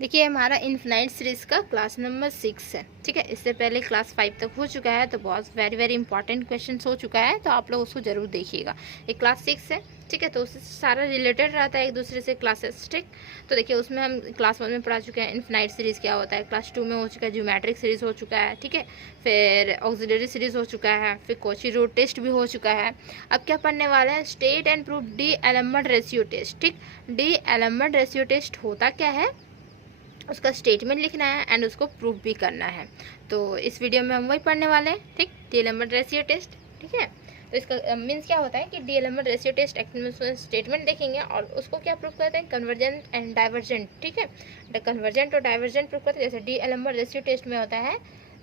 देखिए हमारा infinite series का क्लास नंबर 6 है, ठीक है। इससे पहले क्लास 5 तक हो चुका है, तो बहुत वेरी वेरी इंपॉर्टेंट क्वेश्चन हो चुका है, तो आप लोग उसको जरूर देखिएगा। ये क्लास 6 है, ठीक है, तो उससे सारा रिलेटेड रहता है एक दूसरे से क्लासेस, ठीक। तो देखिए उसमें हम क्लास 1 में पढ़ा चुके हैं इन्फिनाइट सीरीज़ क्या होता है, क्लास 2 में हो चुका है ज्योमेट्रिक सीरीज़ हो चुका है, ठीक है, फिर ऑक्सिलरी सीरीज़ हो चुका है, फिर कॉची रूट टेस्ट भी हो चुका है। अब क्या पढ़ने वाला है, state and proof D'Alembert ratio test, ठीक। डी एलिमेंट रेशियो टेस्ट होता क्या है, उसका स्टेटमेंट लिखना है एंड उसको प्रूफ भी करना है। तो इस वीडियो में हम वही पढ़ने वाले हैं, ठीक। डी एलिमेंट रेशियो टेस्ट, ठीक है। तो इसका मीन्स क्या होता है कि D'Alembert ratio test statement देखेंगे और उसको क्या प्रूफ करते हैं, कन्वर्जेंट एंड डाइवर्जेंट, ठीक है। कन्वर्जेंट और डाइवर्जेंट प्रूफ करते हैं, जैसे डी एलिमेंट रेशियो टेस्ट में होता है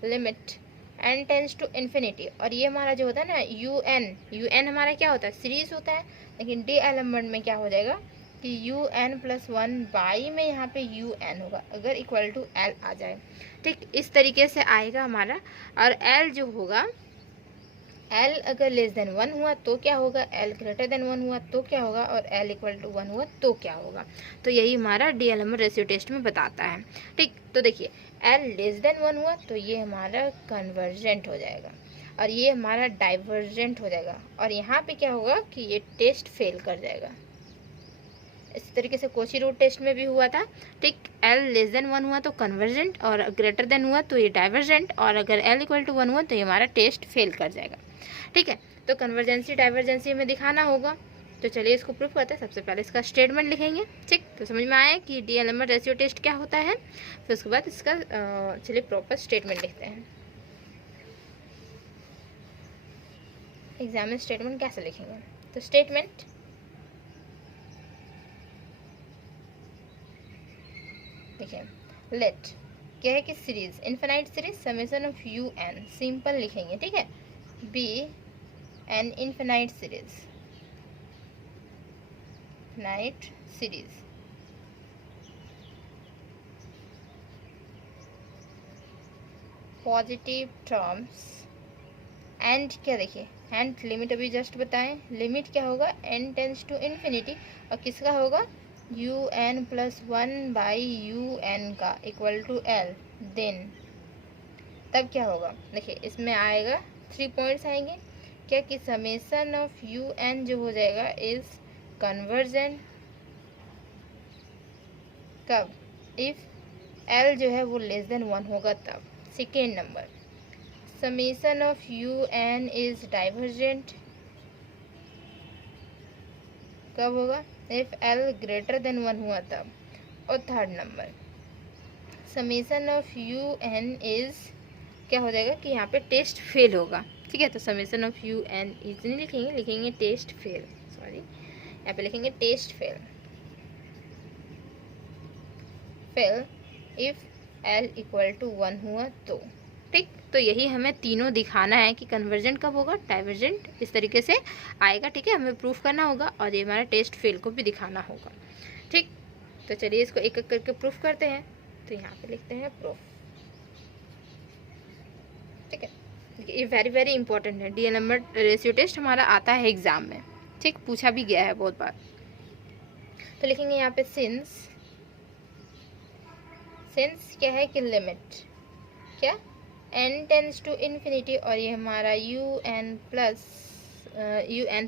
limit n tends to infinity, और ये हमारा जो होता है ना यू एन हमारा क्या होता है, सीरीज होता है। लेकिन डी एलिमेंट में क्या हो जाएगा कि u N plus one by में यहाँ पे यू एन होगा, अगर इक्वल टू एल आ जाए, ठीक, इस तरीके से आएगा हमारा। और एल जो होगा, एल अगर लेस देन वन हुआ तो क्या होगा, एल ग्रेटर देन वन हुआ तो क्या होगा, और एल इक्वल टू वन हुआ तो क्या होगा। तो यही हमारा डी एलिमेंट रेशियो टेस्ट में बताता है, ठीक। तो देखिए एल लेस देन वन हुआ तो ये हमारा कन्वर्जेंट हो जाएगा, और ये हमारा डाइवर्जेंट हो जाएगा, और यहाँ पे क्या होगा कि ये टेस्ट फेल कर जाएगा। इस तरीके से कोची रूट टेस्ट में भी हुआ था, ठीक। एल लेस देन वन हुआ तो कन्वर्जेंट, और ग्रेटर देन हुआ तो ये डाइवर्जेंट, और अगर एल इक्वल टू वन हुआ तो ये हमारा टेस्ट फेल कर जाएगा, ठीक है। तो कन्वर्जेंसी डाइवर्जेंसी में दिखाना होगा, तो चलिए इसको प्रूफ करते हैं। सबसे पहले इसका स्टेटमेंट लिखेंगे, ठीक। तो समझ में आया कि डी एलिमेंट रेशियो टेस्ट क्या होता है। फिर उसके बाद इसका चलिए प्रॉपर स्टेटमेंट लिखते हैं। एग्जाम में स्टेटमेंट कैसे लिखेंगे, तो स्टेटमेंट देखिए, लेट क्या है कि series infinite series summation of u n, simple लिखेंगे, ठीक है, b n infinite series, infinite series positive terms and क्या देखिए एंड लिमिट अभी जस्ट बताएं, लिमिट क्या होगा एन टेंस टू इन्फिनिटी, और किसका होगा u N plus one by you n का इक्वल टू एल, देन तब क्या होगा, देखिए इसमें आएगा 3 पॉइंट्स आएंगे, क्या कि समेशन ऑफ यू एन जो हो जाएगा इज कन्वर्जेंट कब, इफ एल जो है वो लेस देन वन होगा तब। Second number, summation of u n is divergent कब होगा, if l greater than one हुआ तब। और third number, summation of u n is क्या हो जाएगा कि यहाँ पे टेस्ट फेल होगा, ठीक है। तो summation of u n is नहीं लिखेंगे, लिखेंगे टेस्ट फेल, सॉरी यहाँ पे लिखेंगे test fail, fail if l equal to one हुआ तो, ठीक। तो यही हमें तीनों दिखाना है कि कन्वर्जेंट कब होगा, डाइवर्जेंट इस तरीके से आएगा, ठीक है, हमें प्रूफ करना होगा, और ये हमारा टेस्ट फेल को भी दिखाना होगा, ठीक। तो चलिए इसको एक एक करके प्रूफ करते हैं। तो यहाँ पे लिखते हैं प्रूफ, ठीक है। ये वेरी वेरी इंपॉर्टेंट है, डी एलिमेंट रेशियो टेस्ट हमारा आता है एग्जाम में, ठीक, पूछा भी गया है बहुत बार। तो लिखेंगे यहाँ पे सिंस, सिंस क्या है कि लिमिट क्या n टेंस टू इन्फिनिटी, और ये हमारा u N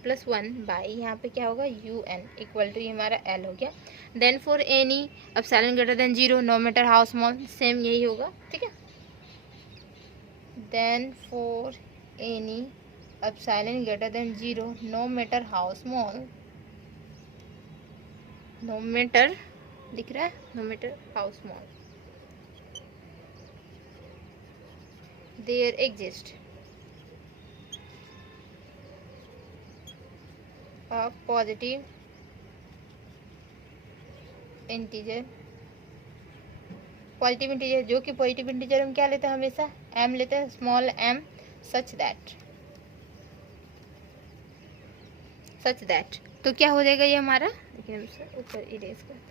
plus one by यहाँ पे क्या होगा यू एन इक्वल टू ये हमारा l हो गया, then for any epsilon greater than zero no matter how small, same यही होगा, ठीक है। Then for any epsilon greater than zero no matter how small, no matter दिख रहा है, no matter how small, there exist a positive integer, positive integer जो कि positive integer हम क्या लेते हैं हमेशा m लेते हैं, स्मॉल m, सच दैट तो क्या हो जाएगा ये हमारा, देखिए हम ऊपर इरेज करते हैं,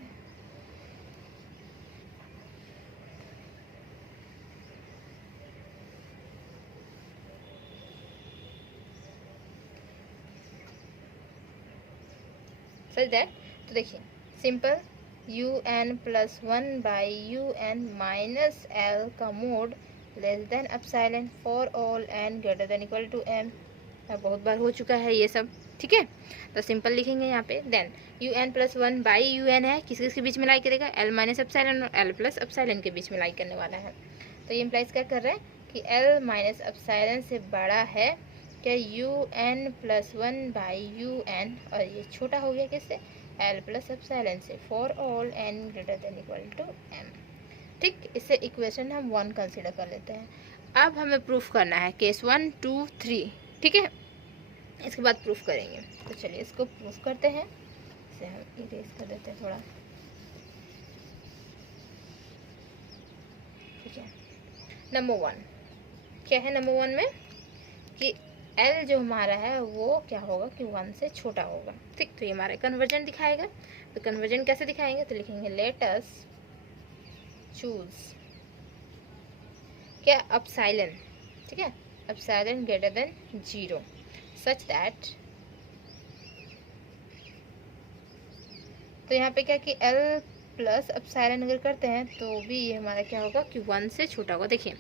सच दैट। तो देखिए simple un plus 1 by un minus L का mod less than epsilon for all n greater than equal to m। बहुत बार हो चुका है ये सब, ठीक है। तो सिंपल लिखेंगे यहाँ पे। Then un plus 1 by un है, किस किस के बीच में लाई करेगा, l माइनस एप्सिलॉन और l प्लस एप्सिलॉन के बीच में लाई करने वाला है। तो ये इम्प्लाइज क्या कर रहा है कि l माइनस एप्सिलॉन से बड़ा है क्या un प्लस 1 बाई un, और ये छोटा हो गया किससे, l प्लस एप्सिलॉन से, for all n greater than equal to m। ठीक, इससे इक्वेशन हम 1 कंसिडर कर लेते हैं। अब हमें प्रूफ करना है केस 1 2 3, ठीक है। इसके बाद प्रूफ करेंगे। तो चलिए इसको प्रूफ करते हैं। इसे हम इरेज कर देते हैं थोड़ा, ठीक है। नंबर 1 क्या है, नंबर 1 में कि L जो हमारा है वो क्या होगा कि 1 से छोटा होगा, ठीक। तो ये हमारा कन्वर्जन दिखाएगा। तो कन्वर्जन कैसे दिखाएंगे, तो लिखेंगे लेट अस चूज क्या एप्सिलॉन, ठीक है, epsilon greater then 0 such that, तो यहाँ पे क्या कि L प्लस एप्सिलॉन अगर करते हैं तो भी ये हमारा क्या होगा कि 1 से छोटा होगा। देखिए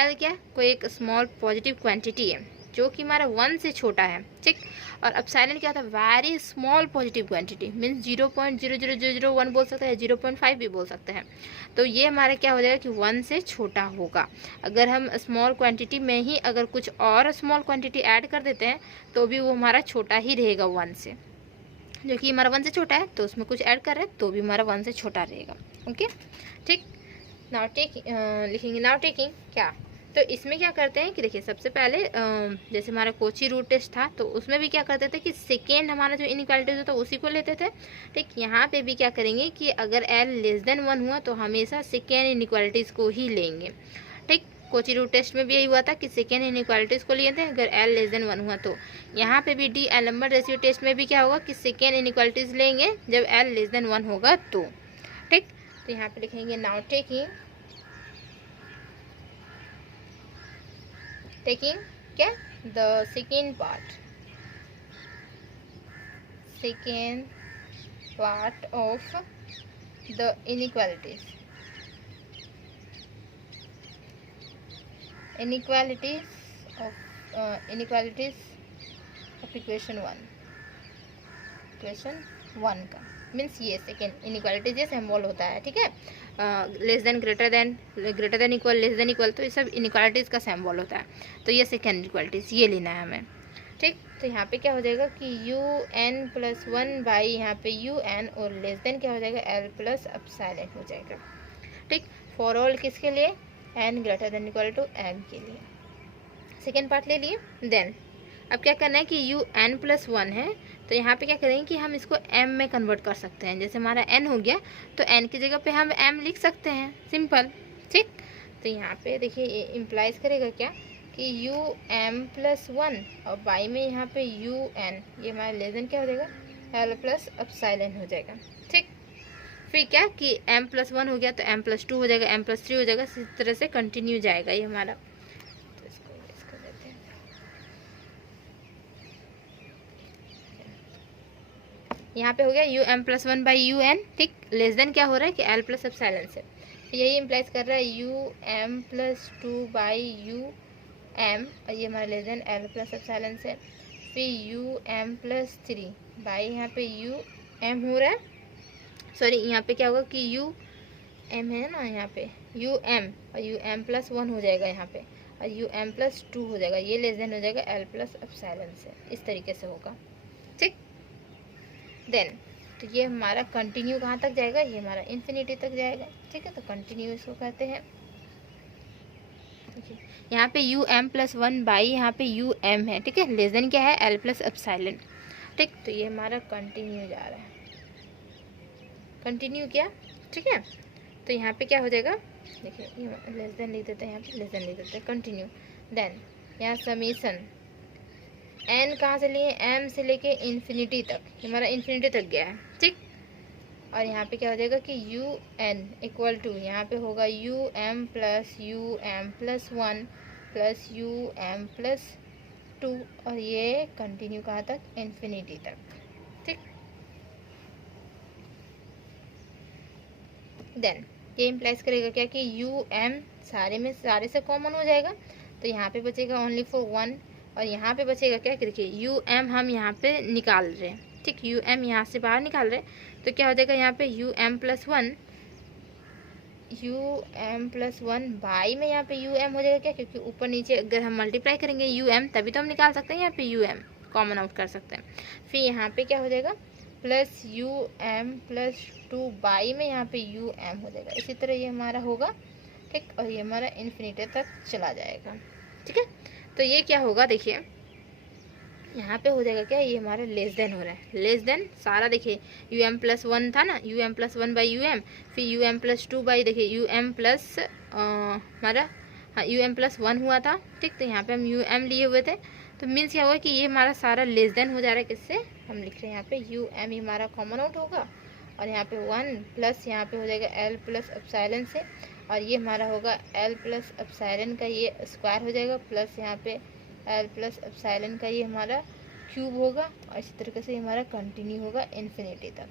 L क्या, कोई एक स्मॉल पॉजिटिव क्वांटिटी है जो कि हमारा 1 से छोटा है, ठीक। और एप्सिलॉन क्या था, very small positive quantity, means 0.00001 बोल सकते हैं, 0.5 भी बोल सकते हैं। तो ये हमारा क्या हो जाएगा कि 1 से छोटा होगा। अगर हम स्मॉल क्वांटिटी में ही अगर कुछ और स्मॉल क्वांटिटी ऐड कर देते हैं तो भी वो हमारा छोटा ही रहेगा 1 से, जो कि हमारा 1 से छोटा है, तो उसमें कुछ ऐड कर रहे हैं तो भी हमारा 1 से छोटा रहेगा। ओके, ठीक। नाउ लिखेंगे नाउ टेकिंग क्या, तो इसमें क्या करते हैं कि देखिए सबसे पहले जैसे हमारा कोची रूट टेस्ट था तो उसमें भी क्या करते थे कि सेकेंड हमारा जो इनइक्वालिटीज होता है उसी को लेते थे, ठीक। यहाँ पे भी क्या करेंगे कि अगर L लेस देन 1 हुआ तो हमेशा सेकेंड इनइक्वालिटीज को ही लेंगे, ठीक। कोची रूट टेस्ट में भी यही हुआ था कि सेकेंड इनइक्वालिटीज को लिए थे अगर L लेस देन 1 हुआ। तो यहाँ पे भी डी एलम्बर रेशियो टेस्ट में भी क्या होगा कि सेकेंड इनइक्वालिटीज लेंगे जब L लेस देन 1 होगा तो, ठीक। तो यहाँ पे लिखेंगे नाउ टेकिंग क्या, the second part of the inequalities of equation 1 का मीन्स ये सेकेंड इनइक्वालिटी जैसे सिंबल होता है, ठीक है। Less than greater than equal less than equal, तो ये सब इनइक्वालिटीज़ का सिंबल होता है। तो ये सेकेंड इनइक्वालिटीज़ ये लेना है हमें, ठीक। तो यहाँ पे क्या हो जाएगा कि un प्लस 1 बाई यहाँ पे un और लेस देन क्या हो जाएगा L प्लस एप्सिलॉन हो जाएगा, ठीक। फॉर ऑल किसके लिए, n greater than equal to m के लिए। सेकेंड पार्ट ले लिए। देन अब क्या करना है कि un प्लस 1 है, तो यहाँ पे क्या करेंगे कि हम इसको m में कन्वर्ट कर सकते हैं। जैसे हमारा n हो गया तो n की जगह पे हम m लिख सकते हैं, सिंपल, ठीक। तो यहाँ पे देखिए ये इम्प्लाइज करेगा क्या कि um प्लस 1 और बाई में यहाँ पे un, ये हमारा लेस देन क्या हो जाएगा L प्लस एप्सिलॉन हो जाएगा, ठीक। फिर क्या कि m प्लस 1 हो गया तो m प्लस 2 हो जाएगा, m प्लस 3 हो जाएगा, इस तरह से कंटिन्यू जाएगा ये हमारा। तो इसको इरेज कर देते हैं। यहाँ पे हो गया um प्लस 1 बाई un, ठीक। लेस देन क्या हो रहा है कि L प्लस एप्सिलॉन से, यही इम्प्लाइज कर रहा है um प्लस 2 बाई um, और ये हमारा less than L plus epsilon से। फिर um प्लस 3 बाई यहाँ पे um हो रहा है, सॉरी यहाँ पे क्या होगा कि um है ना, यहाँ पे um और um प्लस 1 हो जाएगा यहाँ पे, और um प्लस 2 हो जाएगा, ये लेस देन हो जाएगा L प्लस एप्सिलॉन से, इस तरीके से होगा, ठीक। देन तो ये हमारा कंटिन्यू कहाँ तक जाएगा, ये हमारा इन्फिनिटी तक जाएगा, ठीक है। तो कंटिन्यू इसको कहते हैं। यहाँ पे um प्लस 1 बाई यहाँ पे um है, ठीक है। लेस देन क्या है L प्लस एप्सिलॉन, ठीक। तो ये हमारा कंटिन्यू जा रहा है, कंटिन्यू किया, ठीक है। तो यहाँ पे क्या हो जाएगा, देखिए लेस देन लिख देते हैं, यहाँ पे लेस देन लिख देते हैं, कंटिन्यू। देन यहाँ समीशन n कहाँ से लिए, m से लेके इन्फिनिटी तक, हमारा इन्फिनिटी तक गया है, ठीक। और यहाँ पे क्या हो जाएगा कि un इक्वल टू यहाँ पे होगा um plus 1 plus um plus 2, और ये कंटिन्यू कहाँ तक, इन्फिनिटी तक, ठीक। देन ये इम्प्लाइज करेगा क्या कि यू एम सारे से कॉमन हो जाएगा, तो यहाँ पे बचेगा ओनली फॉर वन, और यहाँ पे बचेगा क्या कि देखिए यू एम हम यहाँ पे निकाल रहे हैं, ठीक, यू एम यहाँ से बाहर निकाल रहे हैं, तो क्या हो जाएगा यहाँ पे u m plus one by में यहाँ पे यू एम हो जाएगा क्या, क्योंकि ऊपर नीचे अगर हम मल्टीप्लाई करेंगे यू एम तभी तो हम निकाल सकते हैं यहाँ पे यू एम कॉमन आउट कर सकते हैं। फिर यहाँ पे क्या हो जाएगा plus u m plus 2 by में यहाँ पे यू एम हो जाएगा। इसी तरह ये हमारा होगा, ठीक, और ये हमारा इन्फिनिटी तक चला जाएगा, ठीक है। तो ये क्या होगा देखिए यहाँ पे हो जाएगा क्या, ये हमारा लेस देन हो रहा है, लेस देन सारा देखिए यू एम प्लस वन था ना, u m plus one by u m, फिर यू एम प्लस 2 बाई देखिए यू एम प्लस हमारा हाँ यू एम प्लस 1 हुआ था, ठीक, तो यहाँ पे हम यू एम लिए हुए थे, तो मीन्स क्या होगा कि ये हमारा सारा लेस देन हो जा रहा है, किससे हम लिख रहे हैं यहाँ पे यू एम ही हमारा कॉमन आउट होगा, और यहाँ पे 1 प्लस यहाँ पे हो जाएगा एल प्लस एप्सिलॉन से, और ये हमारा होगा एल प्लस एप्सिलॉन का ये स्क्वायर हो जाएगा, प्लस यहाँ पे एल प्लस एप्सिलॉन का ये हमारा क्यूब होगा, और इसी तरीके से हमारा कंटिन्यू होगा इन्फिनिटी तक,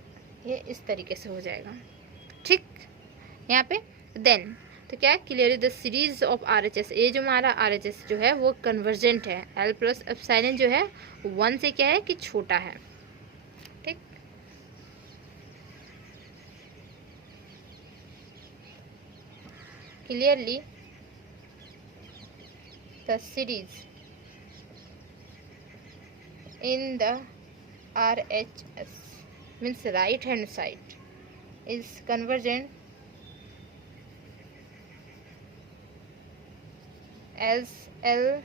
ये इस तरीके से हो जाएगा, ठीक। यहाँ पे देन तो क्या है clearly the series of R H S, ये जो हमारा आर एच एस जो है वो कन्वर्जेंट है, एल प्लस एप्सिलॉन जो है 1 से क्या है कि छोटा है, ठीक। Clearly the series in the RHS means right hand side is convergent as L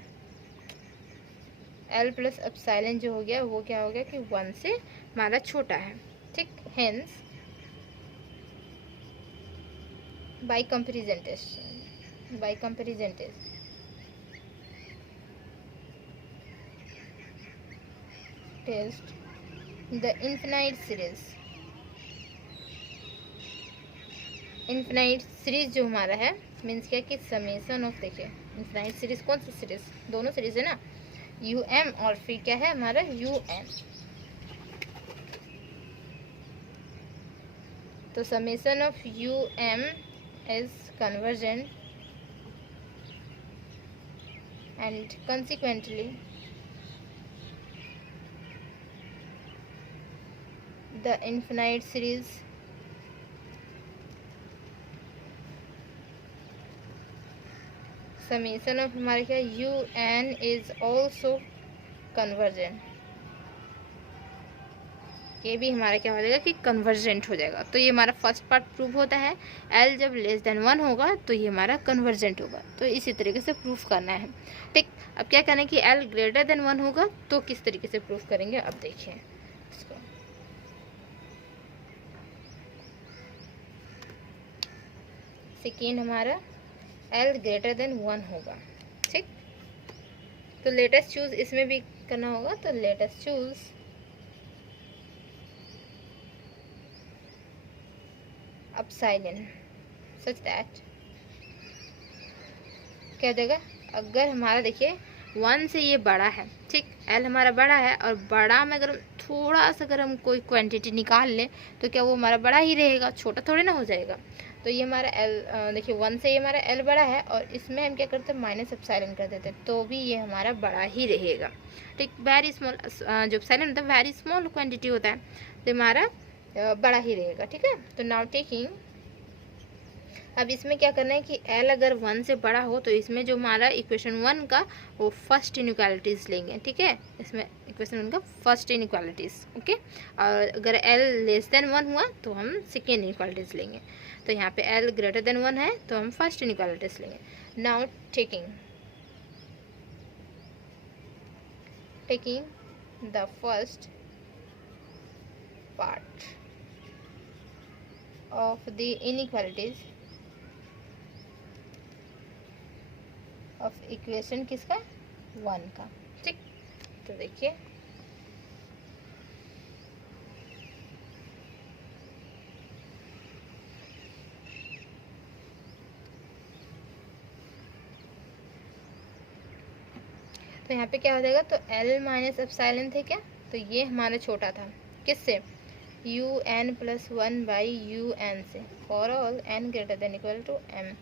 plus epsilon जो हो गया वो क्या हो गया कि 1 से हमारा छोटा है, ठीक। Hence by comparison test the infinite series जो हमारा है मीन्स क्या कि समेशन ऑफ, देखिए इनफिनाइट सीरीज कौन सी सीरीज, दोनों सीरीज है ना, यू एम और फिर क्या है हमारा यू एम, तो summation of u m is convergent and consequently the infinite series summation of हमारे क्या u n is also convergent, ये भी हमारा क्या हो जाएगा कि कन्वर्जेंट हो जाएगा। तो ये हमारा फर्स्ट पार्ट प्रूव होता है, एल जब लेस देन 1 होगा तो ये हमारा कन्वर्जेंट होगा, तो इसी तरीके से प्रूफ करना है, ठीक। अब क्या करना है कि एल ग्रेटर देन 1 होगा तो किस तरीके से प्रूफ करेंगे, अब देखिए इसको। सेकेंड हमारा एल ग्रेटर देन 1 होगा, ठीक। तो लेटेस्ट चूज इसमें भी करना होगा, तो latest choose epsilon such that क्या देगा, अगर हमारा देखिए 1 से ये बड़ा है, ठीक, एल हमारा बड़ा है, और बड़ा में अगर थोड़ा सा अगर हम कोई क्वांटिटी निकाल लें तो क्या वो हमारा बड़ा ही रहेगा, छोटा थोड़े ना हो जाएगा। तो ये हमारा एल देखिए 1 से ये हमारा एल बड़ा है, और इसमें हम क्या करते हैं माइनस एप्सिलॉन कर देते हैं, तो भी ये हमारा बड़ा ही रहेगा, ठीक। वेरी स्मॉल जो एप्सिलॉन होता है वेरी स्मॉल क्वांटिटी होता है, तो हमारा बड़ा ही रहेगा, ठीक है। तो नाउ टेकिंग, अब इसमें क्या करना है कि L अगर 1 से बड़ा हो तो इसमें जो हमारा इक्वेशन 1 का वो फर्स्ट इनइक्वालिटीज़ लेंगे, ठीक है, इसमें इक्वेशन 1 का फर्स्ट इनइक्वालिटीज़, ओके। और अगर L लेस देन 1 हुआ तो हम सेकेंड इनइक्वालिटीज़ लेंगे, तो यहाँ पे L ग्रेटर देन 1 है तो हम फर्स्ट इनइक्वालिटीज़ लेंगे। Now taking the first part of the inequalities of equation किसका 1 का, ठीक। तो देखिए तो यहाँ पे क्या हो जाएगा, तो L माइनस एप्सिलॉन थे क्या, तो ये हमारा छोटा था किससे, U N plus one by you N से for all N greater than equal to M.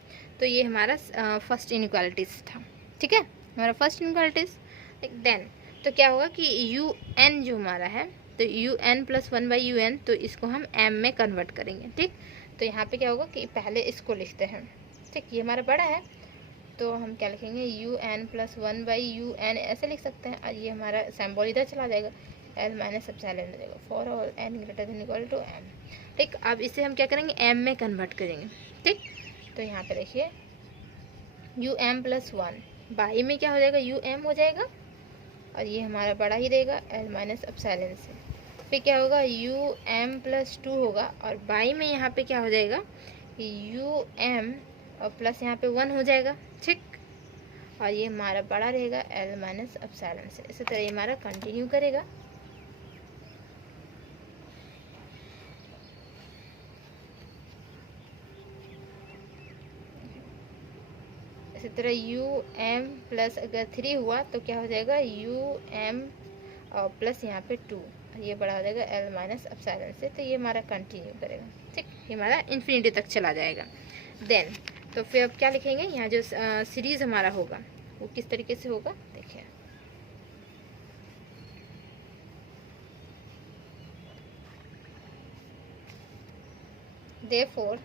तो ये हमारा फर्स्ट इनइक्वालिटीज था, ठीक है, हमारा फर्स्ट इनइक्वालिटीज। देन तो क्या होगा कि यू एन जो हमारा है, तो u N plus one by you n, तो इसको हम एम में कन्वर्ट करेंगे, ठीक। तो यहाँ पे क्या होगा कि पहले इसको लिखते हैं, ठीक, ये हमारा बड़ा है तो हम क्या लिखेंगे, u N plus one by you n ऐसे लिख सकते हैं, और ये हमारा सिंबल इधर चला जाएगा, एल माइनस एप्सिलॉन हो जाएगा for all N greater than equal to m, ठीक। अब इसे हम क्या करेंगे, एम में कन्वर्ट करेंगे, ठीक। तो यहाँ पे देखिए u m plus one by में क्या हो जाएगा, यू एम हो जाएगा, और ये हमारा बड़ा ही रहेगा एल माइनस एप्सिलॉन से। फिर क्या होगा, यू एम प्लस टू होगा, और बाई में यहाँ पे क्या हो जाएगा, यू एम और प्लस यहाँ पे वन हो जाएगा, ठीक। और ये हमारा बड़ा रहेगा एल माइनस एप्सिलॉन से। इसी तरह ये हमारा कंटिन्यू करेगा। इसी तरह यू एम प्लस अगर थ्री हुआ तो क्या हो जाएगा, यू एम और प्लस यहाँ पे टू, ये बड़ा हो जाएगा एल माइनस एप्सिलॉन से। तो ये हमारा कंटिन्यू करेगा, ठीक, ये हमारा इन्फिनिटी तक चला जाएगा। देन तो फिर अब क्या लिखेंगे, यहाँ जो सीरीज हमारा होगा वो किस तरीके से होगा, देखिए देयरफॉर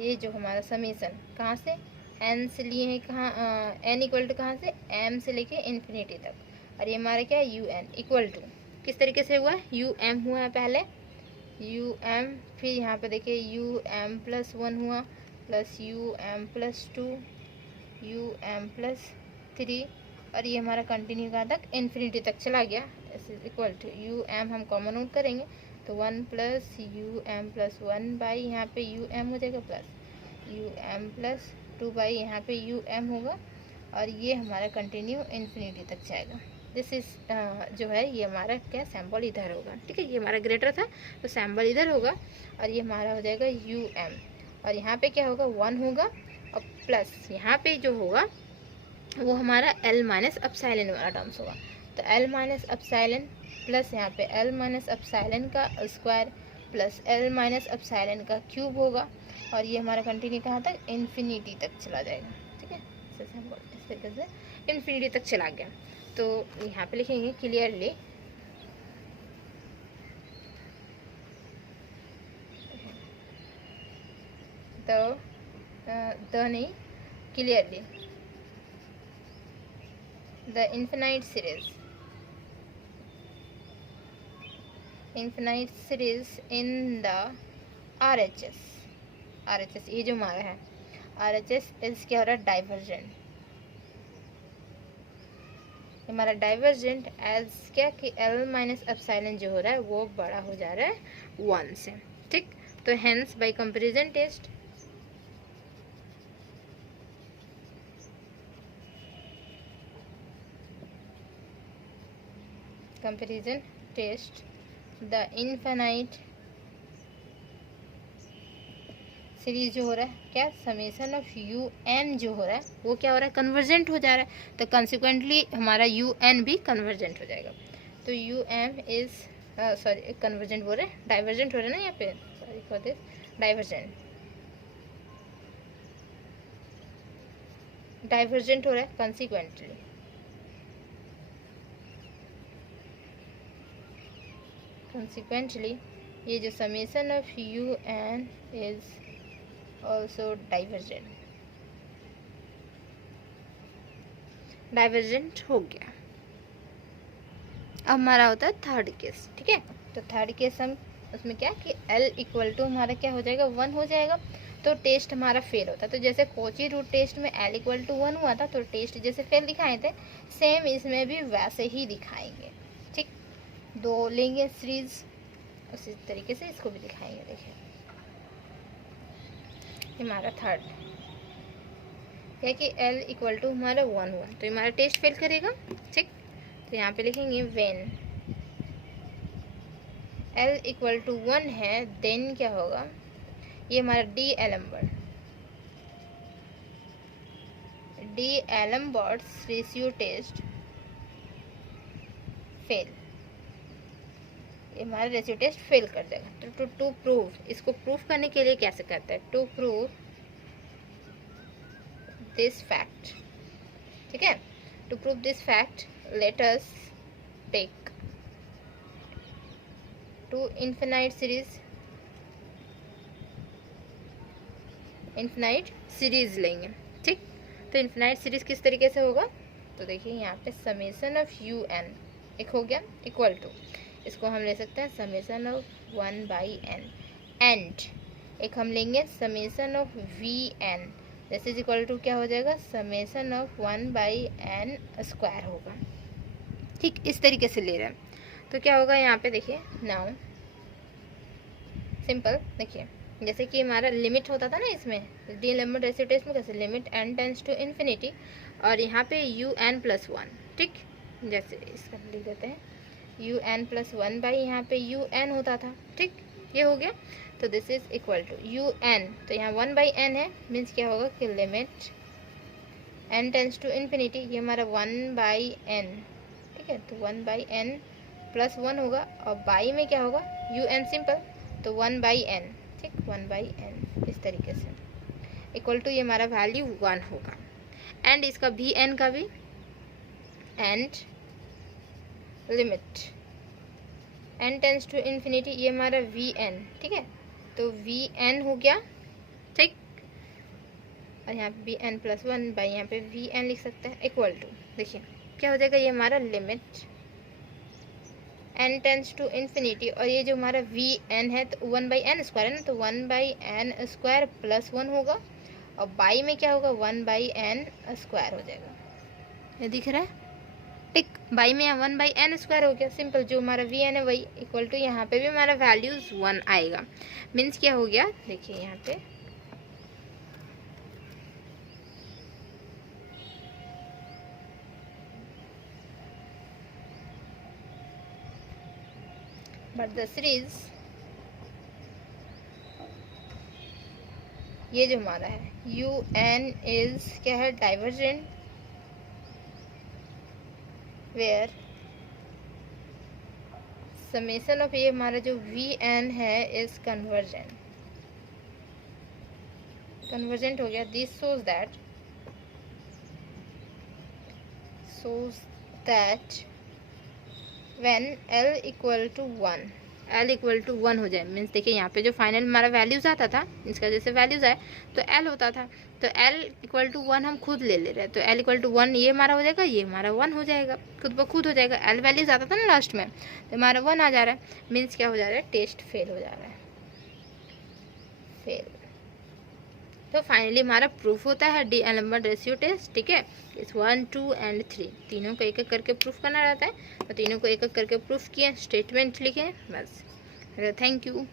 ये जो हमारा समीशन कहाँ से एन से लिए हैं, कहाँ एन इक्वल टू कहाँ से, एम से लेके इन्फिनिटी तक, और ये हमारा क्या है, यू एन इक्वल टू किस तरीके से हुआ है, यू एम हुआ है पहले, यू एम, फिर यहाँ पे देखिए यू एम प्लस वन हुआ, plus u m plus two, u m plus three, और ये हमारा कंटिन्यू कहाँ तक, इन्फिनिटी तक चला गया। इक्वल टू यू एम हम कॉमन आउट करेंगे तो one plus u m plus one by यहाँ पे यू एम हो जाएगा, plus u m plus two by यहाँ पे यू एम होगा, और ये हमारा कंटिन्यू इन्फिनिटी तक जाएगा। दिस इज जो है ये हमारा क्या सैम्पल इधर होगा, ठीक है, ये हमारा ग्रेटर था तो सैम्पल इधर होगा, और ये हमारा हो जाएगा यू एम, और यहाँ पे क्या होगा, वन होगा, और प्लस यहाँ पे जो होगा वो हमारा एल माइनस एप्सिलॉन वाला टर्म्स होगा। तो एल माइनस एप्सिलॉन प्लस यहाँ पे एल माइनस एप्सिलॉन का square plus L minus epsilon का क्यूब होगा, और ये हमारा कंटिन्यू कहाँ तक, इन्फिनिटी तक चला जाएगा, ठीक है, इस तरीके से इन्फिनिटी तक चला गया। तो यहाँ पे लिखेंगे क्लियरली, द नहीं, clearly the infinite series in the RHS ये जो हमारा है RHS इस क्या हो रहा है, डाइवर्जेंट, हमारा डाइवर्जेंट एज क्या कि L माइनस एप्सिलॉन जो हो रहा है वो बड़ा हो जा रहा है वन से, ठीक। तो hence by comparison test the infinite series जो हो रहा है क्या, समेशन ऑफ यू एन जो हो रहा है वो क्या हो रहा है, कन्वर्जेंट हो जा रहा है, तो कंसिक्वेंटली हमारा यू एन भी कन्वर्जेंट हो जाएगा। तो u m is sorry convergent बोल रहे हैं, डाइवर्जेंट हो रहा है ना यहाँ पे, सॉरी फॉर दिस, डाइवर्जेंट हो रहा है consequently ये जो summation of u n is also divergent हो गया। अब हमारा होता है थर्ड केस, ठीक है। तो थर्ड केस हम उसमें क्या कि L इक्वल टू हमारा क्या हो जाएगा, वन हो जाएगा, तो टेस्ट हमारा फेल होता है। तो जैसे कोची रूट टेस्ट में L इक्वल टू वन हुआ था तो टेस्ट जैसे फेल दिखाए थे, सेम इसमें भी वैसे ही दिखाएंगे, ठीक। दो लेंगे सीरीज, उसी तरीके से इसको भी दिखाएंगे। देखिए हमारा थर्ड है कि L इक्वल टू हमारा वन हुआ तो हमारा टेस्ट फेल करेगा, ठीक। तो यहाँ पे लिखेंगे when L equal to one है देन क्या होगा, ये हमारा D'Alembert's ratio test fail, ये हमारा रेशियो टेस्ट फेल कर देगा। तो टू प्रूव, इसको प्रूव करने के लिए कैसे करते हैं, टू प्रूव दिस फैक्ट, ठीक है। To prove this fact let us take two infinite series लेंगे, ठीक। तो इनफिनाइट सीरीज किस तरीके से होगा, तो देखिए यहाँ पे समेशन ऑफ यू एन एक हो गया इक्वल टू, इसको हम ले सकते हैं समेशन ऑफ 1/n, एंड एक हम लेंगे summation of v n, this is equal to क्या हो जाएगा, समेशन ऑफ 1/n स्क्वायर होगा, ठीक। इस तरीके से ले रहे हैं तो क्या होगा यहाँ पे देखिए, नाउ सिंपल, देखिए जैसे कि हमारा लिमिट होता था ना इसमें डीएलएमबर्ट रेशियो टेस्ट में, कैसे limit n tends to infinity, और यहाँ पे un+1, ठीक। जैसे इसका लिख देते हैं un+1 बाई यहाँ पे un होता था, ठीक। ये हो गया, तो this is equal to un, तो यहाँ 1/n है, मीन्स क्या होगा कि limit n tends to infinity, ये हमारा 1/n, ठीक है। तो 1/n+1 होगा, और बाई में क्या होगा un सिंपल, तो 1/n, ठीक, 1/n इस तरीके से इक्वल टू, ये हमारा वैल्यू 1 होगा, एंड इसका भी n का भी, and limit n tends to infinity, ये हमारा vn, ठीक है। तो vn हो गया, ठीक, और यहाँ पे vn+1 बाई यहाँ पे vn लिख सकते हैं इक्वल टू, देखिए क्या हो जाएगा, ये हमारा limit n tends to infinity, और ये जो हमारा vn है तो 1/n स्क्वायर है ना, तो 1/n स्क्वायर प्लस 1 होगा, और बाई में क्या होगा 1/n स्क्वायर हो जाएगा, ये दिख रहा है, ठीक। बाई में 1/n स्क्वायर हो गया, सिंपल, जो हमारा vn है वही इक्वल टू, यहाँ पे भी हमारा वैल्यूज 1 आएगा, मीन्स क्या हो गया, देखिए यहाँ पे बट द सीरीज, ये जो हमारा है un इज क्या है, डाइवर्जेंट, वेयर समेशन ऑफ, ये हमारा जो vn है इज कन्वर्जेंट हो गया, this shows that when l equal to 1 हो जाए, मीन्स देखिए यहाँ पे जो फाइनल हमारा वैल्यूज आता था, इसका जैसे वैल्यूज आए तो l होता था, तो l इक्वल टू 1 हम खुद ले रहे हैं, तो l इक्वल टू 1 ये हमारा हो जाएगा, ये हमारा 1 हो जाएगा, खुद ब खुद हो जाएगा, l वैल्यूज आता था ना लास्ट में, तो हमारा 1 आ जा रहा है, मीन्स क्या हो जा रहा है, टेस्ट फेल हो जा रहा है, फेल। तो फाइनली हमारा प्रूफ होता है डीएलएमबर्ट रेशियो टेस्ट, ठीक है। इस 1, 2 एंड 3 तीनों को एक एक करके प्रूफ करना रहता है, तो तीनों को एक एक करके प्रूफ किए, स्टेटमेंट लिखे, बस। Thank you.